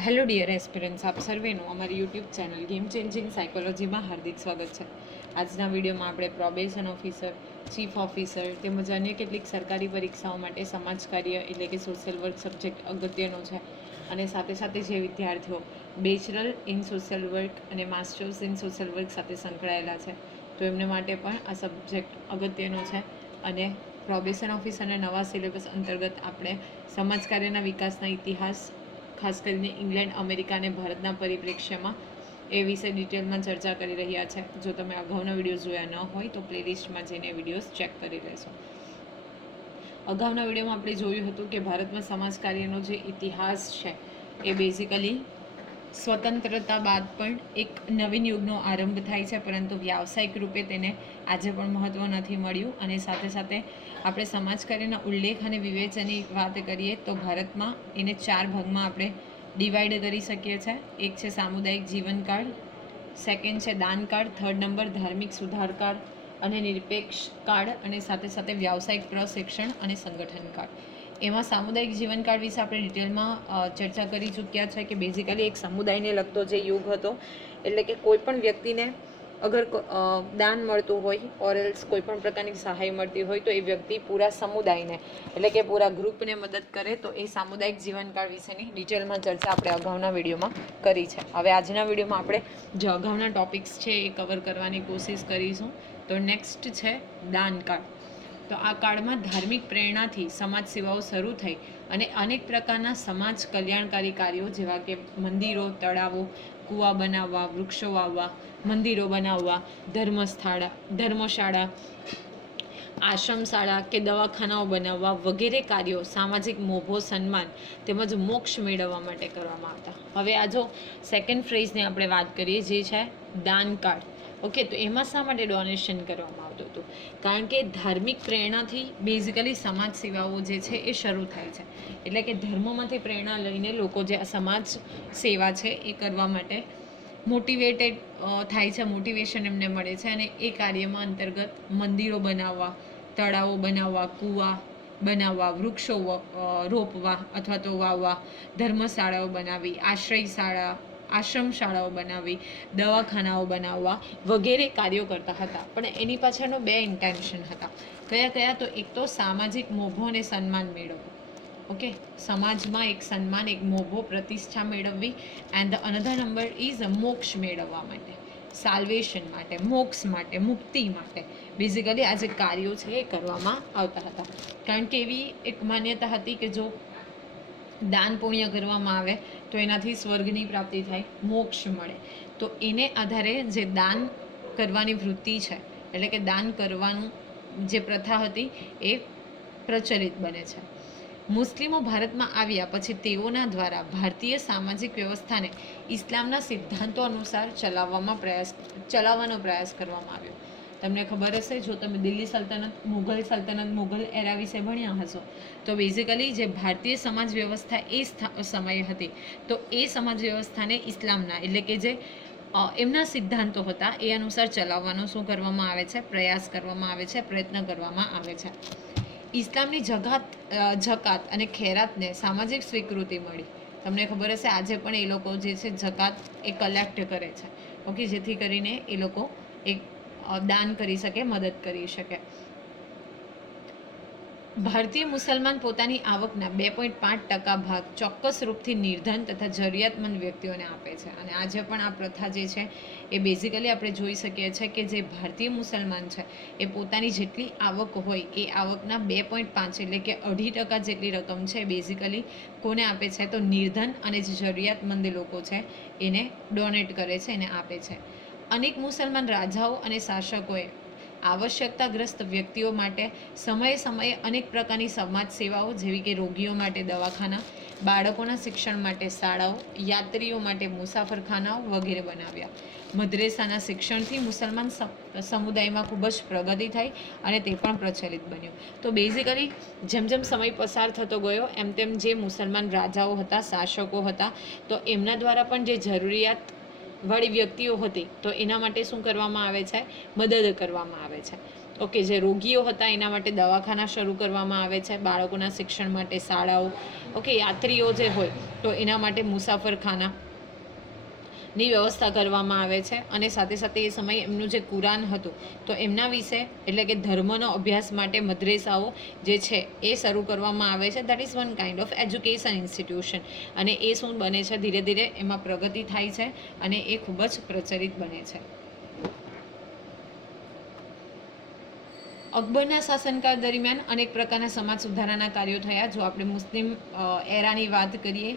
Hello dear aspirants આપ સર્વેનું અમારી યુટ્યુબ ચેનલ ગેમ ચેન્જિંગ સાયકોલોજીમાં હાર્દિક સ્વાગત છે. આજના વિડીયોમાં આપણે પ્રોબેશન ઓફિસર ચીફ ઓફિસર તેમજ અન્ય કેટલીક સરકારી પરીક્ષાઓ માટે સમાજ કાર્ય એટલે કે સોશિયલ વર્ક સબ્જેક્ટ અગત્યનો છે. અને સાથે સાથે જે વિદ્યાર્થીઓ બેચરલ ઇન સોશિયલ વર્ક અને માસ્ટર્સ ઇન સોશિયલ વર્ક સાથે સંકળાયેલા છે, તો એમને માટે પણ આ સબ્જેક્ટ અગત્યનો છે. અને પ્રોબેશન ઓફિસરના નવા સિલેબસ અંતર્ગત આપણે સમાજ કાર્યના વિકાસના ઇતિહાસ ખાસ કરીને ઇંગ્લેન્ડ, અમેરિકા અને ભારતના પરિપ્રેક્ષ્યમાં એ વિશે ડિટેલમાં ચર્ચા કરી રહ્યા છે. જો તમે અગાઉના વીડિયો જોયા ન હોય તો પ્લેલિસ્ટમાં જઈને વિડીયોઝ ચેક કરી લેશો. અગાઉના વિડીયોમાં આપણે જોયું હતું કે ભારતમાં સમાજ કાર્યનો જે ઇતિહાસ છે, એ બેઝિકલી સ્વતંત્રતા બાદ પણ એક નવીન યુગનો આરંભ થાય છે, પરંતુ વ્યાવસાયિક રૂપે તેને આજે પણ મહત્ત્વ નથી મળ્યું. અને સાથે સાથે આપણે સમાજ કાર્યના ઉલ્લેખ અને વિવેચનની વાત કરીએ તો ભારતમાં એને ચાર ભાગમાં આપણે ડિવાઈડ કરી શકીએ છીએ. એક છે સામુદાયિક જીવનકાળ સેકન્ડ છે દાનકાળ થર્ડ નંબર ધાર્મિક સુધારકાળ અને નિરપેક્ષ કાળ અને સાથે સાથે વ્યાવસાયિક પ્રશિક્ષણ અને સંગઠન કાળ એમાં સામુદાયિક જીવનકાળ વિશે આપણે ડિટેલમાં ચર્ચા કરી ચૂક્યા છે કે બેઝિકલી એક સમુદાયને લગતો જે યુગ હતો, એટલે કે કોઈ પણ વ્યક્તિને અગર દાન મળતું હોય ઓર એલ્સ કોઈ પણ પ્રકારની સહાય મળતી હોય, તો એ વ્યક્તિ પૂરા સમુદાયને, એટલે કે પૂરા ગ્રુપને મદદ કરે, તો એ સામુદાયિક જીવનકાળ વિશેની ડિટેલમાં ચર્ચા આપણે અગાઉના વિડીયોમાં કરી છે. હવે આજના વિડીયોમાં આપણે જે અગાઉના ટોપિક્સ છે એ કવર કરવાની કોશિશ કરીશું. તો નેક્સ્ટ છે દાનકાળ તો આ કાળમાં ધાર્મિક પ્રેરણાથી સમાજ સેવાઓ શરૂ થઈ અને અનેક પ્રકારના સમાજ કલ્યાણકારી કાર્યો જેવા કે મંદિરો, તળાવો, કૂવા બનાવવા, વૃક્ષો વાવવા, મંદિરો બનાવવા, ધર્મસ્થાળા, ધર્મશાળા, આશ્રમશાળા કે દવાખાનાઓ બનાવવા વગેરે કાર્યો સામાજિક મોભો, સન્માન તેમજ મોક્ષ મેળવવા માટે કરવામાં આવતા. હવે આ જો સેકન્ડ ફ્રેઝની આપણે વાત કરીએ, જે છે દાન કાર્ડ. ઓકે તો એમાં શા માટે ડોનેશન કરવામાં આવતું હતું? કારણ કે ધાર્મિક પ્રેરણાથી બેઝિકલી સમાજ સેવાઓ જે છે એ શરૂ થાય છે. એટલે કે ધર્મમાંથી પ્રેરણા લઈને લોકો જે આ સમાજ સેવા છે એ કરવા માટે મોટિવેટેડ થાય છે મોટિવેશન એમને મળે છે અને એ કાર્યમાં અંતર્ગત મંદિરો બનાવવા, તળાવો બનાવવા, કૂવા બનાવવા, વૃક્ષો રોપવા અથવા તો વાવવા, ધર્મશાળાઓ બનાવવી આશ્રય શાળા આશ્રમ શાળાઓ બનાવવી દવાખાનાઓ બનાવવા વગેરે કાર્યો કરતા હતા. પણ એની પાછળનો બે ઇન્ટેન્શન હતા. કયા કયા? તો એક તો સામાજિક મોભો અને સન્માન મેળવવું. ઓકે? સમાજમાં એક સન્માન, એક મોભો, પ્રતિષ્ઠા મેળવવી and the another number is મોક્ષ મેળવવા માટે સાલ્વેશન માટે, મોક્ષ માટે, મુક્તિ માટે. બેઝિકલી આ જે કાર્યો છે એ કરવામાં આવતા હતા. કારણ કે એવી એક માન્યતા હતી કે જો દાન પુણ્ય કરવામાં આવે તો એનાથી સ્વર્ગની પ્રાપ્તિ થાય, મોક્ષ મળે. તો એને આધારે જે દાન કરવાની વૃત્તિ છે, એટલે કે દાન કરવાનું જે પ્રથા હતી એ પ્રચલિત બને છે. મુસ્લિમો ભારતમાં આવ્યા પછી તેઓના દ્વારા ભારતીય સામાજિક વ્યવસ્થાને ઇસ્લામના સિદ્ધાંતો અનુસાર ચલાવવામાં પ્રયાસ, ચલાવવાનો પ્રયાસ કરવામાં આવ્યો. તમને ખબર હશે, જો તમે દિલ્હી સલ્તનત, મુઘલ સલ્તનત, મુઘલ એરા વિશે ભણ્યા હશો, તો બેઝિકલી જે ભારતીય સમાજ વ્યવસ્થા એ સમયે હતી, તો એ સમાજ વ્યવસ્થાને ઇસ્લામના, એટલે કે જે એમના સિદ્ધાંતો હતા, એ અનુસાર ચલાવવાનો શું કરવામાં આવે છે, પ્રયાસ કરવામાં આવે છે, પ્રયત્ન કરવામાં આવે છે. ઇસ્લામની જગાત જકાત અને ખેરાતને સામાજિક સ્વીકૃતિ મળી. તમને ખબર હશે, આજે પણ એ લોકો જે છે જકાત એ કલેક્ટ કરે છે. ઓકે, જેથી કરીને એ લોકો એક દાન કરી શકે, મદદ કરી શકે. ભારતીય મુસલમાન પોતાની આવકના બે પોઈન્ટ પાંચ ટકા ભાગ ચોક્કસ રૂપથી નિર્ધન તથા જરૂરિયાતમંદ વ્યક્તિઓને આપે છે. અને આજે પણ આ પ્રથા જે છે, એ બેઝિકલી આપણે જોઈ શકીએ છીએ કે જે ભારતીય મુસલમાન છે, એ પોતાની જેટલી આવક હોય, એ આવકના બે પોઈન્ટ પાંચ એટલે કે અઢી ટકા જેટલી રકમ છે બેઝિકલી કોને આપે છે? તો નિર્ધન અને જે જરૂરિયાતમંદ લોકો છે, એને ડોનેટ કરે છે, એને આપે છે. અનેક મુસલમાન રાજાઓ અને શાસકોએ આવશ્યકતાગ્રસ્ત વ્યક્તિઓ માટે સમયે સમયે અનેક પ્રકારની સમાજ સેવાઓ, જેવી કે રોગીઓ માટે દવાખાના, બાળકોના શિક્ષણ માટે શાળાઓ, યાત્રીઓ માટે મુસાફરખાનાઓ વગેરે બનાવ્યા. મદ્રેસાના શિક્ષણથી મુસલમાન સમ- સમુદાયમાં ખૂબ જ પ્રગતિ થઈ અને તે પણ પ્રચલિત બન્યું. તો બેઝિકલી જેમ જેમ સમય પસાર થતો ગયો, એમ તેમ જે મુસલમાન રાજાઓ હતા, શાસકો હતા, તો એમના દ્વારા પણ જે જરૂરિયાત વાળી વ્યક્તિઓ હતી, તો એના માટે શું કરવામાં આવે છે? મદદ કરવામાં આવે છે. ઓકે, જે રોગીઓ હતા, એના માટે દવાખાના શરૂ કરવામાં આવે છે, બાળકોના શિક્ષણ માટે શાળાઓ, ઓકે, યાત્રીઓ જે હોય, તો એના માટે મુસાફરખાના ની વ્યવસ્થા કરવામાં આવે છે અને સાથે સાથે એ સમયે એમનું જે કુરાન હતું, તો એમના વિશે એટલે કે ધર્મનો અભ્યાસ માટે મદ્રેસાઓ જે છે એ શરૂ કરવામાં આવે છે. That is one kind of education institution અને એ શું બને છે? ધીરે ધીરે એમાં પ્રગતિ થાય છે અને એ ખૂબ જ પ્રચલિત બને છે. અકબરના શાસનકાળ દરમિયાન અનેક પ્રકારના સમાજ સુધારાના કાર્યો થયા. જો આપણે મુસ્લિમ એરાની વાત કરીએ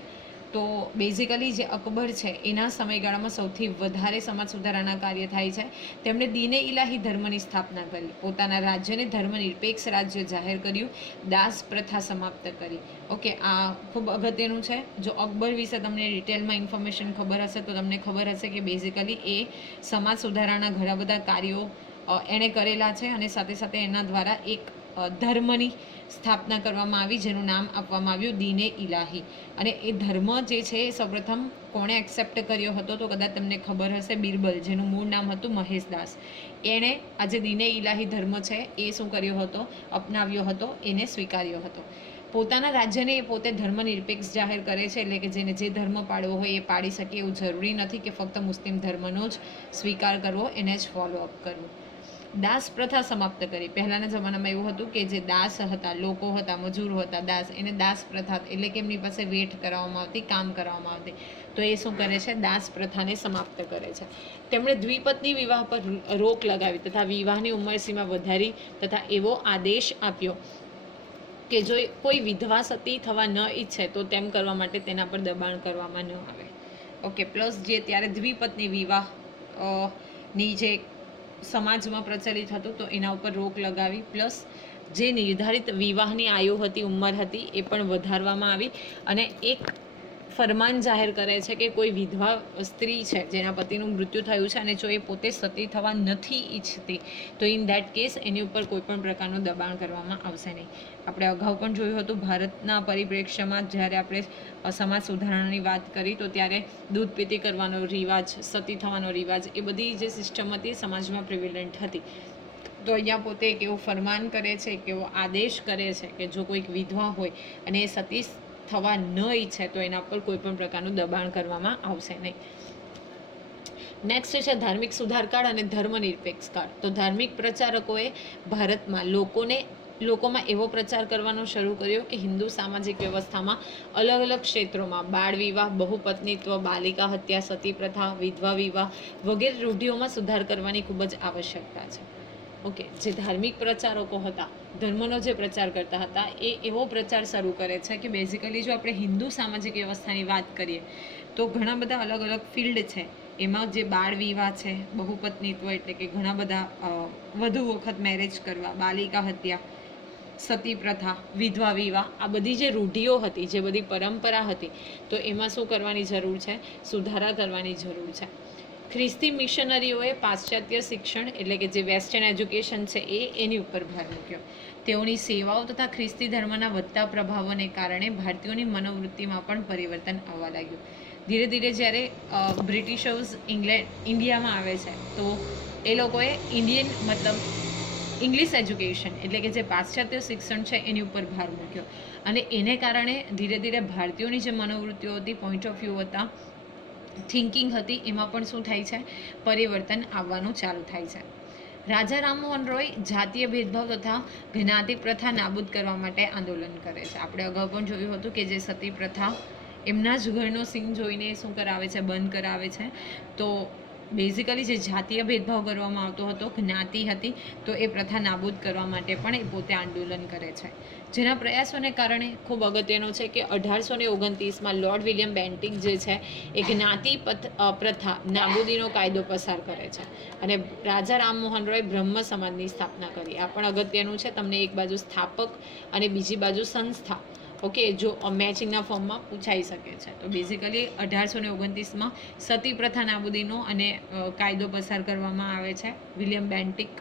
તો બેઝિકલી જે અકબર છે, એના સમયગાળામાં સૌથી વધારે સમાજ સુધારાના કાર્ય થાય છે. તેમણે દીને ઇલાહી ધર્મની સ્થાપના કરી. પોતાના રાજ્યને ધર્મનિરપેક્ષ રાજ્ય જાહેર કર્યું. દાસ પ્રથા સમાપ્ત કરી. ઓકે, આ ખૂબ અગત્યનું છે. જો અકબર વિશે તમને ડિટેલમાં ઇન્ફોર્મેશન ખબર હશે, તો તમને ખબર હશે કે બેઝિકલી એ સમાજ સુધારાના ઘણા બધા કાર્યો એણે કરેલા છે અને સાથે સાથે એના દ્વારા એક ધર્મની સ્થાપના કરવામાં આવી, જેનું નામ આપવામાં આવ્યું દીને ઇલાહી અને એ ધર્મ જે છે એ સૌપ્રથમ કોણે એક્સેપ્ટ કર્યો હતો તો કદાચ તમને ખબર હશે બિરબલ, જેનું મૂળ નામ હતું મહેશદાસ એણે આ જે દીને ઇલાહી ધર્મ છે એ શું કર્યો હતો? અપનાવ્યો હતો, એને સ્વીકાર્યો હતો. પોતાના રાજ્યને એ પોતે ધર્મનિરપેક્ષ જાહેર કરે છે, એટલે કે જેને જે ધર્મ પાળવો હોય એ પાડી શકે એવું જરૂરી નથી કે ફક્ત મુસ્લિમ ધર્મનો જ સ્વીકાર કરવો, એને જ ફોલો અપ કરવું. દાસ પ્રથા સમાપ્ત કરી. પહેલાંના જમાનામાં એવું હતું કે જે દાસ હતા, લોકો હતા, મજૂરો હતા, દાસ, એને દાસ પ્રથા એટલે કે એમની પાસે વેઠ કરાવવામાં આવતી, કામ કરાવવામાં આવતી. તો એ શું કરે છે? દાસ પ્રથાને સમાપ્ત કરે છે. તેમણે દ્વિપત્ની વિવાહ પર રોક લગાવી તથા વિવાહની ઉંમરસીમા વધારી તથા એવો આદેશ આપ્યો કે જો કોઈ વિધવા સતી થવા ન ઈચ્છે તો તેમ કરવા માટે તેના પર દબાણ કરવામાં ન આવે. ઓકે, પ્લસ જે ત્યારે દ્વિપત્ની વિવાહની જે સમાજમાં પ્રચલિત હતું, તો એના ઉપર રોક લગાવી. પ્લસ જે નિર્ધારિત વિવાહની આયુ હતી, ઉંમર હતી, એ પણ વધારવામાં આવી. અને એક ફરમાન જાહેર કરે છે કે કોઈ વિધવા સ્ત્રી છે, જેના પતિનું મૃત્યુ થયું છે અને જો એ પોતે સતી થવા નથી ઈચ્છતી, તો ઇન ધેટ કેસ એની ઉપર કોઈ પણ પ્રકારનું દબાણ કરવામાં આવશે નહીં. આપણે અગાઉ પણ જોયું હતું, ભારતના પરિપ્રેક્ષ્યમાં જ્યારે આપણે સમાજ સુધારણાની વાત કરી, તો ત્યારે દૂધ પીતી કરવાનો રિવાજ, સતી થવાનો રિવાજ, એ બધી જે સિસ્ટમ હતી સમાજમાં પ્રિવિલન્ટ હતી. તો અહીંયા પોતે એક એવો ફરમાન કરે છે, એક એવો આદેશ કરે છે કે જો કોઈક વિધવા હોય અને એ સતી થવા ન ઈચ્છે તો એના પર કોઈ પણ પ્રકારનું દબાણ કરવામાં આવશે નહીં. નેક્સ્ટ છે ધાર્મિક સુધારકાળ અને ધર્મનિરપેક્ષ કાળ તો ધાર્મિક પ્રચારકોએ ભારતમાં લોકોને, લોકોમાં એવો પ્રચાર કરવાનો શરૂ કર્યો કે હિન્દુ સામાજિક વ્યવસ્થામાં અલગ અલગ ક્ષેત્રોમાં બાળ વિવાહ, બહુપત્નીત્વ, બાલિકા હત્યા, સતી પ્રથા, વિધવા વિવાહ વગેરે રૂઢિઓમાં સુધાર કરવાની ખૂબ જ આવશ્યકતા છે. ઓકે, જે ધાર્મિક પ્રચારકો હતા, ધર્મનો જે પ્રચાર કરતા હતા, એ એવો પ્રચાર શરૂ કરે છે કે બેઝિકલી જો આપણે હિન્દુ સામાજિક વ્યવસ્થાની વાત કરીએ, તો ઘણા બધા અલગ અલગ ફિલ્ડ છે. એમાં જે બાળ વિવાહ છે, બહુપત્નીત્વ એટલે કે ઘણા બધા વધુ વખત મેરેજ કરવા, બાલિકા હત્યા, સતી પ્રથા, વિધવા વિવાહ, આ બધી જે રૂઢિઓ હતી, જે બધી પરંપરા હતી, તો એમાં શું કરવાની જરૂર છે? સુધારા કરવાની જરૂર છે. ખ્રિસ્તી મિશનરીઓએ પાશ્ચાત્ય શિક્ષણ એટલે કે જે વેસ્ટર્ન એજ્યુકેશન છે એ એની ઉપર ભાર મૂક્યો. તેઓની સેવાઓ તથા ખ્રિસ્તી ધર્મના વધતા પ્રભાવોને કારણે ભારતીયોની મનોવૃત્તિમાં પણ પરિવર્તન આવવા લાગ્યું. ધીરે ધીરે જ્યારે બ્રિટિશર્સ ઇંગ્લેન્ડ ઇન્ડિયામાં આવે છે, તો એ લોકોએ ઇન્ડિયન મતલબ ઇંગ્લિશ એજ્યુકેશન એટલે કે જે પાશ્ચાત્ય શિક્ષણ છે એની ઉપર ભાર મૂક્યો. અને એને કારણે ધીરે ધીરે ભારતીયોની જે મનોવૃત્તિઓ હતી પોઈન્ટ ઓફ વ્યૂ હતા થિંકિંગ હતી, એમાં પણ શું થાય છે? પરિવર્તન આવવાનું ચાલુ થાય છે. રાજા રામમોહન રોય જાતીય ભેદભાવ તથા જ્ઞાતિ પ્રથા નાબૂદ કરવા માટે આંદોલન કરે છે. આપણે અગાઉ પણ જોયું હતું કે જે સતી પ્રથા, એમના જ ઘરનો સીન જોઈને શું કરાવે છે? બંધ કરાવે છે. તો બેઝિકલી જે જાતીય ભેદભાવ કરવામાં આવતો હતો, જ્ઞાતિ હતી, તો એ પ્રથા નાબૂદ કરવા માટે પણ એ પોતે આંદોલન કરે છે. જેના પ્રયાસોને કારણે ખૂબ અગત્યનો છે કે અઢારસો ને ઓગણત્રીસમાં લોર્ડ વિલિયમ બેન્ટિંગ જે છે, એ જ્ઞાતિ પથ- પ્રથા નાબૂદીનો કાયદો પસાર કરે છે. અને રાજા રામમોહન રોય બ્રહ્મ સમાજની સ્થાપના કરી. આ પણ અગત્યનું છે. તમને એક બાજુ સ્થાપક અને બીજી બાજુ સંસ્થા. ઓકે, જો મેચિંગના ફોર્મમાં પૂછાઈ શકે છે. તો બેઝિકલી અઢારસો ને ઓગણત્રીસમાં સતી પ્રથા નાબૂદીનો અને કાયદો પસાર કરવામાં આવે છે. વિલિયમ બેન્ટિક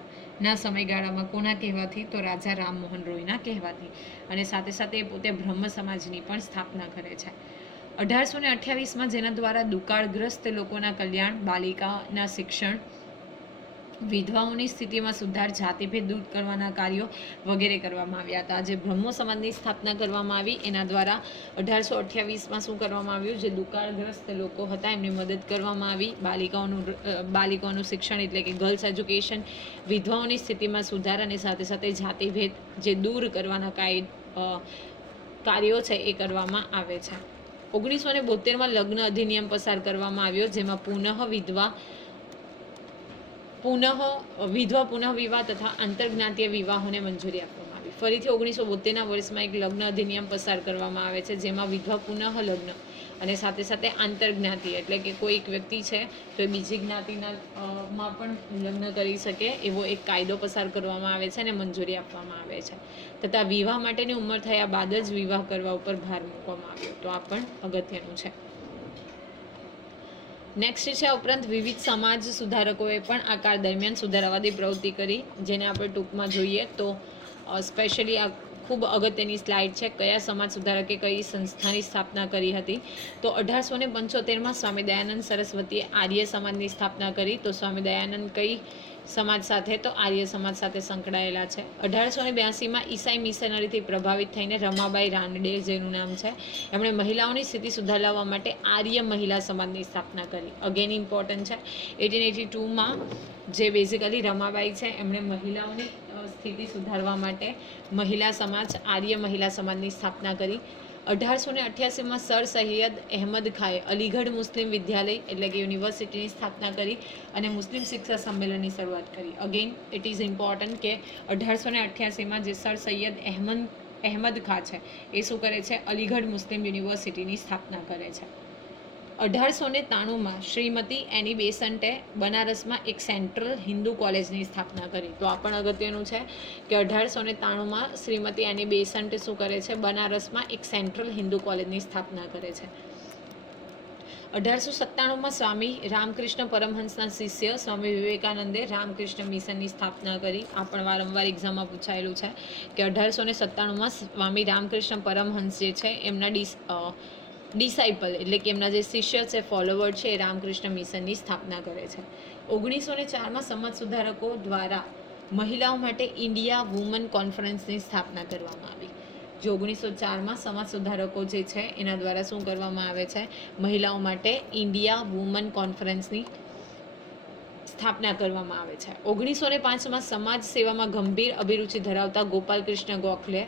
ના સમયગાળામાં કોના કહેવાથી? તો રાજા રામમોહન રોયના કહેવાથી. અને સાથે સાથે એ પોતે બ્રહ્મ સમાજની પણ સ્થાપના કરે છે. અઢારસો ને અઠ્યાવીસમાં જેના દ્વારા દુકાળગ્રસ્ત લોકોના કલ્યાણ, બાલિકાના શિક્ષણ વિધવાઓની સ્થિતિમાં સુધાર, જાતિભેદ દૂર કરવાના કાર્યો વગેરે કરવામાં આવ્યા હતા. જે બ્રહ્મો સમાજની સ્થાપના કરવામાં આવી. એના દ્વારા અઢારસો અઠ્યાવીસમાં શું કરવામાં આવ્યું? જે દુકાળગ્રસ્ત લોકો હતા, એમની મદદ કરવામાં આવી. બાલિકાઓનું બાલિકાઓનું શિક્ષણ એટલે કે ગર્લ્સ એજ્યુકેશન વિધવાઓની સ્થિતિમાં સુધાર અને સાથે સાથે જાતિભેદ જે દૂર કરવાના કાય કાર્યો છે એ કરવામાં આવે છે. ઓગણીસો ને બોતેરમાં લગ્ન અધિનિયમ પસાર કરવામાં આવ્યો, જેમાં પુનઃ વિધવા પુનઃ, વિધવા પુનઃ વિવાહ તથા આંતરજ્ઞાતીય વિવાહોને મંજૂરી આપવામાં આવી. ફરીથી ઓગણીસો બોતેરના વર્ષમાં એક લગ્ન અધિનિયમ પસાર કરવામાં આવે છે, જેમાં વિધવા પુનઃ લગ્ન અને સાથે સાથે આંતરજ્ઞાતિ એટલે કે કોઈ એક વ્યક્તિ છે, તો એ બીજી જ્ઞાતિના માં પણ લગ્ન કરી શકે એવો એક કાયદો પસાર કરવામાં આવે છે અને મંજૂરી આપવામાં આવે છે. તથા વિવાહ માટેની ઉંમર થયા બાદ જ વિવાહ કરવા ઉપર ભાર મૂકવામાં આવ્યો તો આ પણ અગત્યનું છે. નેક્સ્ટ છે ઉપરાંત વિવિધ સમાજ સુધારકોએ પણ આ કાળ દરમિયાન સુધારાવાદી પ્રવૃત્તિ કરી, જેને આપણે ટૂંકમાં જોઈએ તો સ્પેશિયલી આ ખૂબ અગત્યની સ્લાઇડ છે કયા સમાજ સુધારકે કઈ સંસ્થાની સ્થાપના કરી હતી. તો અઢારસો ને પંચોતેરમાં સ્વામી દયાનંદ સરસ્વતીએ આર્ય સમાજની સ્થાપના કરી. તો સ્વામી દયાનંદ કઈ સમાજ સાથે? તો આર્ય સમાજ સાથે સંકળાયેલા છે. અઢારસો ને બ્યાસીમાં ઈસાઈ મિશનરીથી પ્રભાવિત થઈને રમાબાઈ રાનડે જેનું નામ છે, એમણે મહિલાઓની સ્થિતિ સુધારવા માટે આર્ય મહિલા સમાજની સ્થાપના કરી. અગેન ઇમ્પોર્ટન્ટ છે. એટીન એટી ટુમાં જે બેઝિકલી રમાબાઈ છે, એમણે મહિલાઓની સ્થિતિ સુધારવા માટે મહિલા સમાજ, આર્ય મહિલા સમાજની સ્થાપના કરી. અઢારસો ને અઠ્યાસીમાં સર સૈયદ અહેમદ ખાએ અલીગઢ મુસ્લિમ વિદ્યાલય એટલે કે યુનિવર્સિટીની સ્થાપના કરી અને મુસ્લિમ શિક્ષા સંમેલનની શરૂઆત કરી. અગેન ઇટ ઇઝ ઇમ્પોર્ટન્ટ કે અઢારસો ને અઠ્યાસીમાં જે સર સૈયદ અહેમદ અહેમદ ખા છે, એ શું કરે છે? અલીગઢ મુસ્લિમ યુનિવર્સિટીની સ્થાપના કરે છે. અઢારસો ને તાણુંમાં શ્રીમતી એની બેસન્ટે બનારસમાં એક સેન્ટ્રલ હિન્દુ કોલેજની સ્થાપના કરી. તો આ પણ અગત્યનું છે કે અઢારસો ને ત્રાણુંમાં શ્રીમતી એની બેસન્ટે શું કરે છે? બનારસમાં એક સેન્ટ્રલ હિન્દુ કોલેજની સ્થાપના કરે છે. અઢારસો સત્તાણુંમાં સ્વામી રામકૃષ્ણ પરમહંસના શિષ્ય સ્વામી વિવેકાનંદે રામકૃષ્ણ મિશનની સ્થાપના કરી. આ પણ વારંવાર એક્ઝામમાં પૂછાયેલું છે કે અઢારસો ને સત્તાણુંમાં સ્વામી રામકૃષ્ણ પરમહંસ જે છે, એમના ડિસ ડિસાઇપલ એટલે કે એમના જે શિષ્ય છે ફોલોવર છે, એ રામકૃષ્ણ મિશનની સ્થાપના કરે છે. ઓગણીસો ને ચારમાં સમાજ સુધારકો દ્વારા મહિલાઓ માટે ઇન્ડિયા વુમન કોન્ફરન્સની સ્થાપના કરવામાં આવી. જે ઓગણીસો ચારમાં સમાજ સુધારકો જે છે, એના દ્વારા શું કરવામાં આવે છે? મહિલાઓ માટે ઇન્ડિયા વુમન કોન્ફરન્સની સ્થાપના કરવામાં આવે છે. ઓગણીસો ને પાંચમાં સમાજ સેવામાં ગંભીર અભિરુચિ ધરાવતા ગોપાલકૃષ્ણ ગોખલે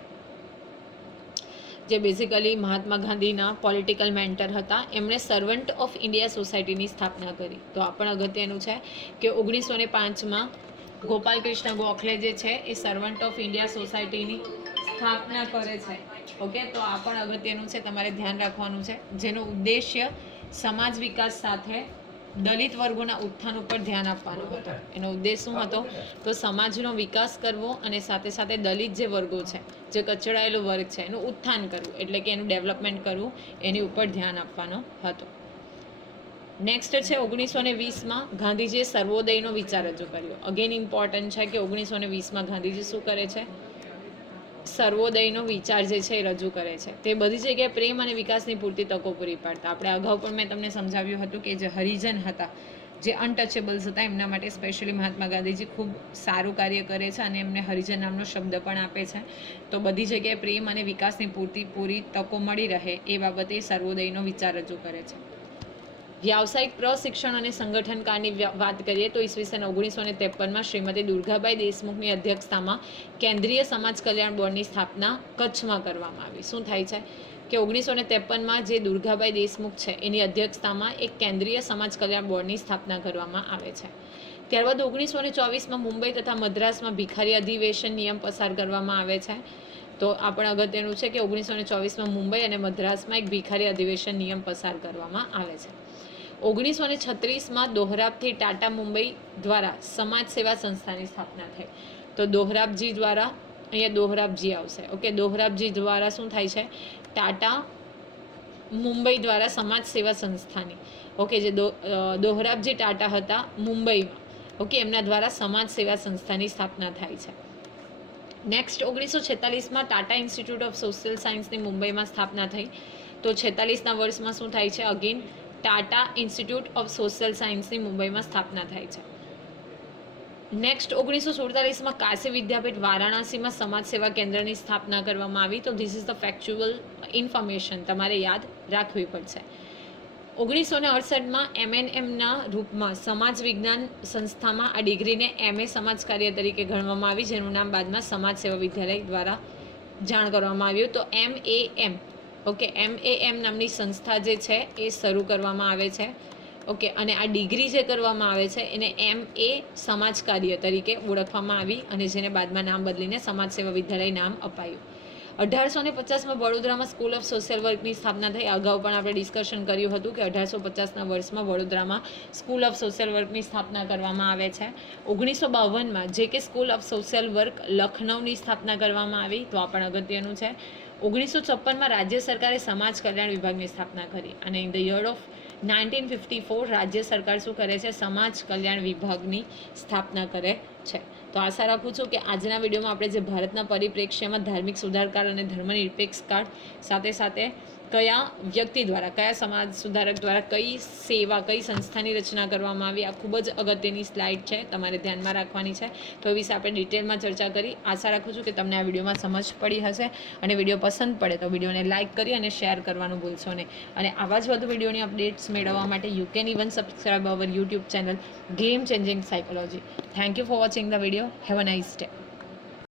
જે બેઝિકલી મહાત્મા ગાંધીના પોલિટિકલ મેન્ટર હતા, એમણે સર્વન્ટ ઓફ ઇન્ડિયા સોસાયટીની સ્થાપના કરી. તો આ પણ અગત્યનું છે કે ઓગણીસો ને પાંચમાં ગોપાલ કૃષ્ણ ગોખલે જે છે એ સર્વન્ટ ઓફ ઇન્ડિયા સોસાયટીની સ્થાપના કરે છે. ઓકે તો આ પણ અગત્યનું છે, તમારે ધ્યાન રાખવાનું છે. જેનો ઉદ્દેશ્ય સમાજ વિકાસ સાથે દલિત વર્ગોના ઉત્થાન ઉપર ધ્યાન આપવાનો હતો. એનો ઉદ્દેશ શું હતો? તો સમાજનો વિકાસ કરવો અને સાથે સાથે દલિત જે વર્ગો છે, જે કચડાયેલો વર્ગ છે, એનું ઉત્થાન કરવું, એટલે કે એનું ડેવલપમેન્ટ કરવું, એની ઉપર ધ્યાન આપવાનો હતો. નેક્સ્ટ છે ઓગણીસો ને વીસમાં ગાંધીજીએ સર્વોદયનો વિચાર રજૂ કર્યો. અગેન ઇમ્પોર્ટન્ટ છે કે ઓગણીસો ને વીસમાં ગાંધીજી શું કરે છે? સર્વોદયનો વિચાર જે છે એ રજૂ કરે છે. તે બધી જગ્યાએ પ્રેમ અને વિકાસની પૂરતી તકો પૂરી પાડતા. આપણે અગાઉ પણ મેં તમને સમજાવ્યું હતું કે જે હરિજન હતા, જે અનટચેબલ્સ હતા, એમના માટે સ્પેશિયલી મહાત્મા ગાંધીજી ખૂબ સારું કાર્ય કરે છે અને એમને હરિજન નામનો શબ્દ પણ આપે છે. તો બધી જગ્યાએ પ્રેમ અને વિકાસની પૂરતી, પૂરી તકો મળી રહે એ બાબતે સર્વોદયનો વિચાર રજૂ કરે છે. વ્યાવસાયિક પ્રશિક્ષણ અને સંગઠનકારની વાત કરીએ તો ઈસવીસન ઓગણીસો ને ત્રેપનમાં શ્રીમતી દુર્ગાબાઈ દેશમુખની અધ્યક્ષતામાં કેન્દ્રીય સમાજ કલ્યાણ બોર્ડની સ્થાપના કચ્છમાં કરવામાં આવી. શું થાય છે? કે ઓગણીસો ને ત્રેપનમાં જે દુર્ગાબાઈ દેશમુખ છે, એની અધ્યક્ષતામાં એક કેન્દ્રીય સમાજ કલ્યાણ બોર્ડની સ્થાપના કરવામાં આવે છે. ત્યારબાદ ઓગણીસો ને ચોવીસમાં મુંબઈ તથા મદ્રાસમાં ભિખારી અધિવેશન નિયમ પસાર કરવામાં આવે છે. તો આપણે પણ અગત્યનું છે કે ઓગણીસો ને ચોવીસમાં મુંબઈ અને મદ્રાસમાં એક ભિખારી અધિવેશન નિયમ પસાર કરવામાં આવે છે. ઓગણીસો ને છત્રીસમાં દોહરાબથી ટાટા મુંબઈ દ્વારા સમાજ સેવા સંસ્થાની સ્થાપના થઈ. તો દોહરાબજી દ્વારા અહીંયા દોહરાબજી આવશે. ઓકે, દોહરાબજી દ્વારા શું થાય છે? ટાટા મુંબઈ દ્વારા સમાજ સેવા સંસ્થાની. ઓકે, જે દોહરાબજી ટાટા હતા મુંબઈમાં. ઓકે, એમના દ્વારા સમાજ સેવા સંસ્થાની સ્થાપના થાય છે. નેક્સ્ટ ઓગણીસો છેતાલીસમાં ટાટા ઇન્સ્ટિટ્યૂટ ઓફ સોશિયલ સાયન્સની મુંબઈમાં સ્થાપના થઈ. તો છેતાલીસના વર્ષમાં શું થાય છે? Again Tata institute of social સાયન્સની મુંબઈમાં સ્થાપના થાય છે. નેક્સ્ટ ઓગણીસો સુડતાલીસમાં કાશી વિદ્યાપીઠ વારાણસીમાં સમાજ સેવા કેન્દ્રની સ્થાપના કરવામાં આવી તો this is the factual information તમારે યાદ રાખવી પડશે. ઓગણીસો ને અડસઠમાં એમએનએમના રૂપમાં સમાજ વિજ્ઞાન સંસ્થામાં આ ડિગ્રીને એમએ સમાજ કાર્ય તરીકે ગણવામાં આવી, જેનું નામ બાદમાં સમાજ સેવા વિદ્યાલય દ્વારા જાણ કરવામાં આવ્યું. તો એમ એ એમ ઓકે એમ એ એમ નામની સંસ્થા જે છે એ શરૂ કરવામાં આવે છે. ઓકે, અને આ ડિગ્રી જે કરવામાં આવે છે એને એમ એ સમાજ કાર્ય તરીકે ઓળખવામાં આવી અને જેને બાદમાં નામ બદલીને સમાજ સેવા વિદ્યાલય નામ અપાયું. અઢારસો ને પચાસમાં વડોદરામાં સ્કૂલ ઓફ સોશિયલ વર્કની સ્થાપના થઈ. અગાઉ પણ આપણે ડિસ્કશન કર્યું હતું કે અઢારસો પચાસના વર્ષમાં વડોદરામાં સ્કૂલ ઓફ સોશિયલ વર્કની સ્થાપના કરવામાં આવે છે. ઓગણીસો બાવનમાં જે કે સ્કૂલ ઓફ સોશિયલ વર્ક લખનૌની સ્થાપના કરવામાં આવી, તો આ પણ અગત્યનું છે. ઓગણીસો છપ્પનમાં રાજ્ય સરકારે સમાજ કલ્યાણ વિભાગની સ્થાપના કરી અને in the year of nineteen fifty four રાજ્ય સરકાર શું કરે છે? સમાજ કલ્યાણ વિભાગની સ્થાપના કરે છે. તો આશા રાખું છું કે આજના વિડીયોમાં આપણે જે ભારતના પરિપ્રેક્ષ્યમાં ધાર્મિક સુધારકાર અને ધર્મનિરપેક્ષ કાર્ડ સાથે સાથે કયા વ્યક્તિ દ્વારા, કયા સમાજ સુધારક દ્વારા, કઈ સેવા, કઈ સંસ્થાની રચના કરવામાં આવી, આ ખૂબ જ અગત્યની સ્લાઇડ છે, તમારે ધ્યાનમાં રાખવાની છે. તો વિશે આપણે ડિટેલમાં ચર્ચા કરી. આશા રાખું છું કે તમને આ વિડીયોમાં સમજ પડી હશે અને વીડિયો પસંદ પડે તો વિડીયોને લાઇક કરી અને શેર કરવાનું ભૂલશો નહીં. અને આવા જ વધુ વિડીયોની અપડેટ્સ મેળવવા માટે you can even subscribe our YouTube channel game changing psychology. Thank you for watching the video. Have a nice day.